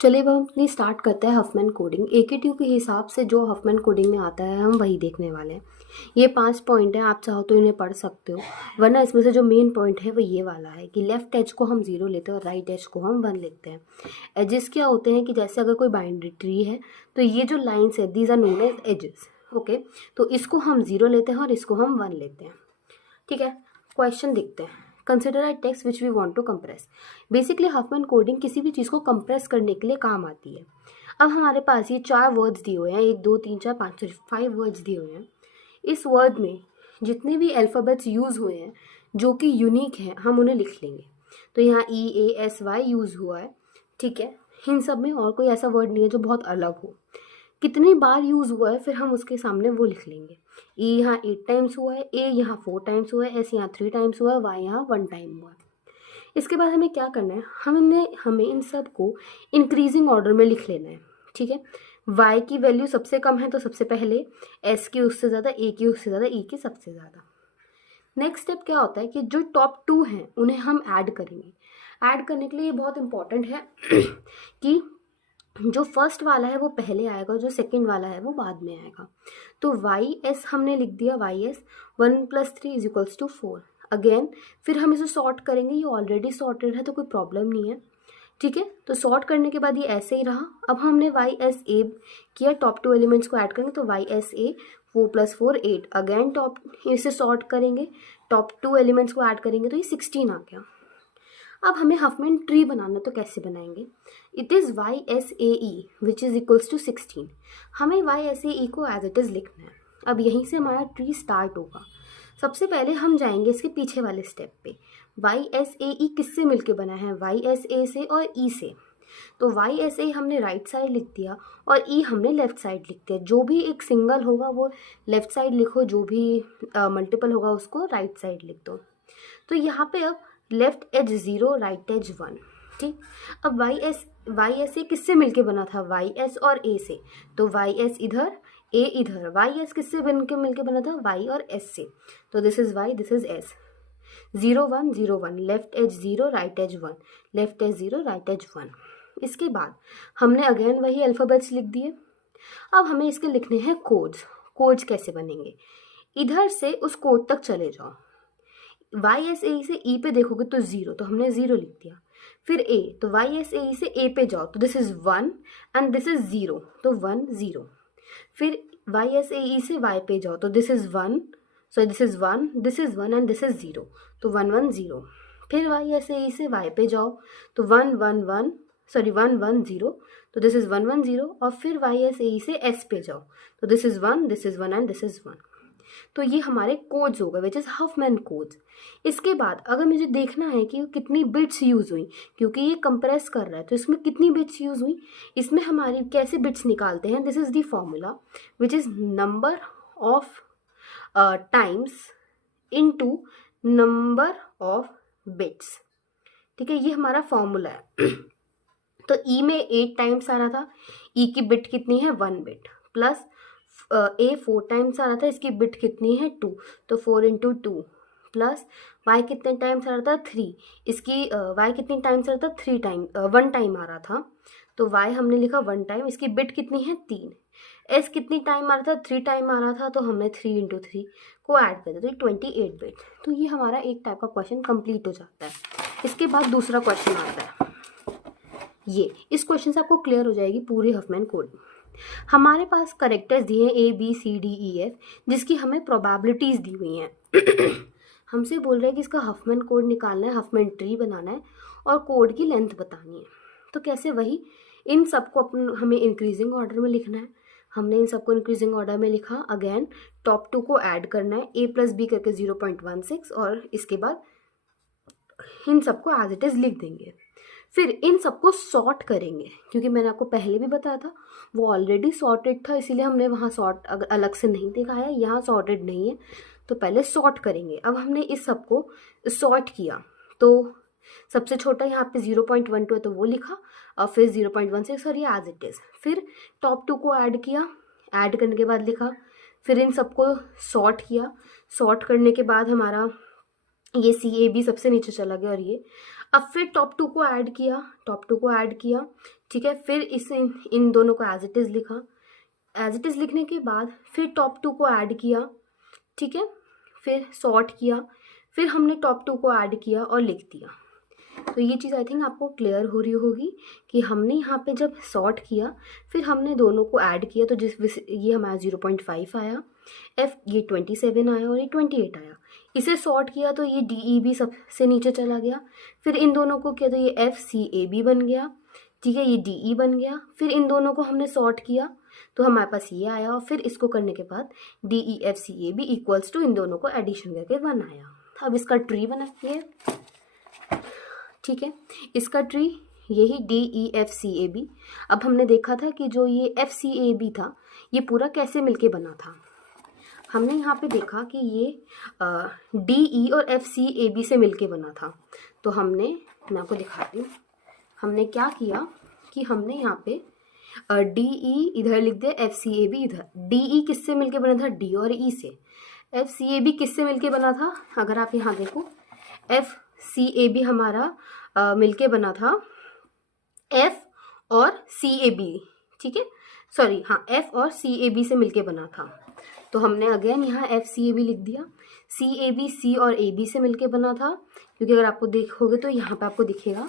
चलिए अब हम अपनी स्टार्ट करते हैं हफमैन कोडिंग। AKTU के हिसाब से जो हफमैन कोडिंग में आता है हम वही देखने वाले हैं। ये 5 पॉइंट हैं, आप चाहो तो इन्हें पढ़ सकते हो, वरना इसमें से जो मेन पॉइंट है वो ये वाला है कि लेफ्ट एज को हम 0 लेते हैं और राइट एज को हम 1 लिखते हैं। एजेस क्या होते हैं कि जैसे अगर कोई बाइनरी ट्री है तो ये जो लाइन्स है these are known as edges. Okay, तो इसको हम 0 लेते हैं और इसको हम 1 लेते हैं। ठीक है, क्वेश्चन देखते हैं। Consider a text which we want to compress. Basically Huffman coding किसी भी चीज़ को कंप्रेस करने के लिए काम आती है। अब हमारे पास ये 4 वर्ड्स दिए हुए हैं, 1 2 3 4 5 5 वर्ड्स दिए हुए हैं। इस वर्ड में जितने भी अल्फ़ाबेट्स यूज़ हुए हैं जो कि यूनिक हैं हम उन्हें लिख लेंगे। तो यहाँ EASY यूज़ हुआ है, ठीक है। इन सब में और कोई ऐसा वर्ड नहीं है जो बहुत अलग हो। कितनी बार यूज़ हुआ है फिर हम उसके सामने वो लिख लेंगे। E यहाँ 8 टाइम्स हुआ है, A यहाँ 4 टाइम्स हुआ है, S यहाँ 3 टाइम्स हुआ है, Y यहाँ 1 टाइम हुआ है। इसके बाद हमें क्या करना है, हमें इन सब को इंक्रीजिंग ऑर्डर में लिख लेना है। ठीक है, Y की वैल्यू सबसे कम है तो सबसे पहले, S की उससे ज़्यादा, A की उससे ज़्यादा, E की सबसे ज़्यादा। नेक्स्ट स्टेप क्या होता है कि जो टॉप 2 हैं उन्हें हम ऐड करेंगे। ऐड करने के लिए ये बहुत इंपॉर्टेंट है कि जो फर्स्ट वाला है वो पहले आएगा और जो सेकंड वाला है वो बाद में आएगा। तो YS हमने लिख दिया, YS 1 + 3 = 4। अगेन फिर हम इसे सॉर्ट करेंगे, ये ऑलरेडी सॉर्टेड है तो कोई प्रॉब्लम नहीं है। ठीक है, तो सॉर्ट करने के बाद ये ऐसे ही रहा। अब हमने YSA किया, टॉप 2 एलिमेंट्स को ऐड करेंगे तो YSA 4 + 4 8। अगेन टॉप, इसे सॉर्ट करेंगे, टॉप 2 एलिमेंट्स को ऐड करेंगे तो ये 16 आ गया। अब हमें हफमैन ट्री बनाना, तो कैसे बनाएंगे। It is YSAE which is equals to 16। हमें YSAE को एज इट इज़ लिखना है। अब यहीं से हमारा ट्री स्टार्ट होगा। सबसे पहले हम जाएंगे इसके पीछे वाले स्टेप पे। YSAE किससे मिलके बना है, YSA से और E से। तो YSA हमने राइट साइड लिख दिया और E हमने लेफ्ट साइड लिख दिया। जो भी एक सिंगल होगा वो लेफ्ट साइड लिखो, जो भी मल्टीपल होगा उसको राइट साइड लिख दो। तो यहाँ पे अब लेफ्ट एज 0, राइट एज 1। ठीक, अब YS किससे मिलके बना था, YS और A से। तो YS इधर, A इधर। YS किससे बनके मिलके बना था, Y और S से। तो this is Y, this is S। 0 1 0 1, left edge 0, right edge 1, left edge 0, right edge 1। इसके बाद हमने अगेन वही अल्फ़ाबेट्स लिख दिए। अब हमें इसके लिखने हैं कोड्स। कोड्स कैसे बनेंगे, इधर से उस कोड तक चले जाओ। YSAE से E पे देखोगे तो 0, तो हमने 0 लिख दिया। फिर A, तो YSAE से A पे जाओ तो this is 1 and this is 0, तो 1 0। फिर YSAE से Y पे जाओ तो this is 1, so this is 1, this is 1 and this is 0, तो 1 1 0। फिर YSAE से Y पे जाओ तो 1 1 1, सॉरी 1 1 0, तो दिस इज़ 1 1 0। और फिर YSAE से S पे जाओ तो this is 1, this is 1 and this is 1। तो ये हमारे कोड्स हो गए विच इज़ हफमैन कोड्स। इसके बाद अगर मुझे देखना है कि कितनी बिट्स यूज़ हुई, क्योंकि ये कंप्रेस कर रहा है तो इसमें कितनी बिट्स यूज़ हुई, इसमें हमारी कैसे बिट्स निकालते हैं, this is the formula which is number of times into number of bits. ठीक है, ये हमारा फॉर्मूला है। तो E में 8 टाइम्स आ रहा था, E की बिट कितनी है 1 बिट, प्लस A 4 टाइम्स आ रहा था, इसकी बिट कितनी है 2, तो 4 × 2, प्लस Y कितने टाइम्स आ रहा था 3, इसकी Y कितनी टाइम्स आ रहा था 3 टाइम 1 टाइम आ रहा था, तो Y हमने लिखा 1 टाइम, इसकी बिट कितनी है 3। S कितनी टाइम आ रहा था 3 टाइम आ रहा था, तो हमने 3 × 3 को ऐड कर दिया, तो 28 बिट। तो ये हमारा एक टाइप का क्वेश्चन कंप्लीट हो जाता है। इसके बाद दूसरा क्वेश्चन आता है, ये इस क्वेश्चन से आपको क्लियर हो जाएगी पूरी हफमैन कोडिंग। हमारे पास करेक्टर्स दिए हैं ABCDEF, जिसकी हमें प्रोबेबिलिटीज़ दी हुई हैं। हमसे बोल रहे हैं कि इसका हफमैन कोड निकालना है, हफमैन ट्री बनाना है और कोड की लेंथ बतानी है। तो कैसे, वही इन सबको हमें इंक्रीजिंग ऑर्डर में लिखना है। हमने इन सबको इंक्रीजिंग ऑर्डर में लिखा। अगेन टॉप 2 को ऐड करना है, A + B करके 0.16, और इसके बाद इन सबको एज इट इज़ लिख देंगे। फिर इन सबको सॉर्ट करेंगे, क्योंकि मैंने आपको पहले भी बताया था वो ऑलरेडी सॉर्टेड था, इसीलिए हमने वहाँ सॉर्ट अलग से नहीं दिखाया, यहाँ सॉर्टेड नहीं है तो पहले सॉर्ट करेंगे। अब हमने इस सबको सॉर्ट किया तो सबसे छोटा यहाँ पे 0.12 है तो वो लिखा, और फिर 0.16 और ये एज इट इज़। फिर टॉप 2 को ऐड किया, ऐड करने के बाद लिखा, फिर इन सबको सॉर्ट किया। सॉर्ट करने के बाद हमारा ये CAB सबसे नीचे चला गया, और ये अब फिर टॉप 2 को ऐड किया, टॉप 2 को ऐड किया, ठीक है। फिर इन दोनों को एज इट इज़ लिखा। एज इट इज़ लिखने के बाद फिर टॉप 2 को ऐड किया, ठीक है। फिर सॉर्ट किया, फिर हमने टॉप 2 को ऐड किया और लिख दिया। तो ये चीज़ आई थिंक आपको क्लियर हो रही होगी कि हमने यहाँ पे जब सॉर्ट किया फिर हमने दोनों को ऐड किया, तो ये हमारा 0.5 आया, एफ ये 27 आया और ये 28 आया। इसे सॉर्ट किया तो ये DEB सबसे नीचे चला गया। फिर इन दोनों को किया तो ये FCAB बन गया, ठीक है। ये DE बन गया। फिर इन दोनों को हमने सॉर्ट किया तो हमारे पास ये आया, और फिर इसको करने के बाद DEFCAB इक्वल्स टू इन दोनों को एडिशन करके 1 आया। अब इसका ट्री बनाइए, ठीक है। इसका ट्री यही DEFCAB। अब हमने देखा था कि जो ये FCAB था ये पूरा कैसे मिलके बना था। हमने यहाँ पे देखा कि ये DE और FCAB से मिलके बना था। तो मैं आपको दिखाती हूँ, हमने क्या किया कि हमने यहाँ पे DE इधर लिख दिया, FCAB इधर। DE किससे मिलके बना था? D और E से। FCAB किससे मिलके बना था? अगर आप यहाँ देखो, FCAB हमारा मिलके बना था F और CAB, ठीक है। सॉरी, हाँ, F और CAB से मिलके बना था। तो हमने अगेन यहाँ FCAB लिख दिया। CAB C और AB से मिलके बना था, क्योंकि अगर आपको देखोगे तो यहाँ पे आपको दिखेगा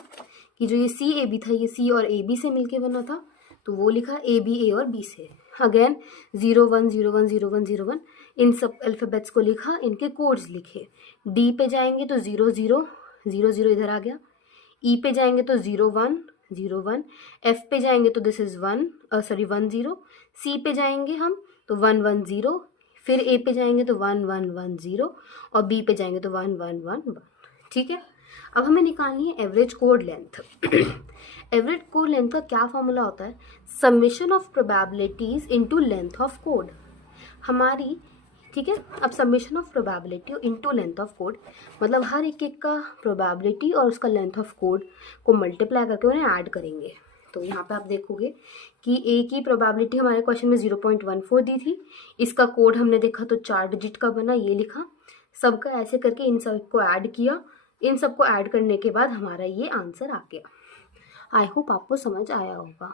कि जो ये CAB था ये C और AB से मिलके बना था, तो वो लिखा AB A और B से। अगेन 0 1 0 1 0 1 0 1 इन सब अल्फ़ाबेट्स को लिखा, इनके कोड्स लिखे। D पे जाएंगे तो 0 0 0 0 इधर आ गया। E पे जाएंगे तो 0 1 0 1। F पे जाएंगे तो दिस इज़ 1 0। C पे जाएंगे हम तो 1 1 0। फिर A पे जाएंगे तो 1 1 1 0 और B पे जाएंगे तो 1 1 1 1, ठीक है। अब हमें निकालनी है average code length. Average code length का क्या फॉर्मूला होता है? Summation of probabilities into length of code हमारी, ठीक है। अब summation of probability into length of code मतलब हर एक का प्रोबेबिलिटी और उसका लेंथ ऑफ कोड को मल्टीप्लाई करके उन्हें ऐड करेंगे। तो यहाँ पे आप देखोगे कि A की प्रोबेबिलिटी हमारे क्वेश्चन में 0.14 दी थी। इसका कोड हमने देखा तो 4 डिजिट का बना, ये लिखा। सबका ऐसे करके इन सबको ऐड किया। इन सबको ऐड करने के बाद हमारा ये आंसर आ गया। आई होप आपको समझ आया होगा।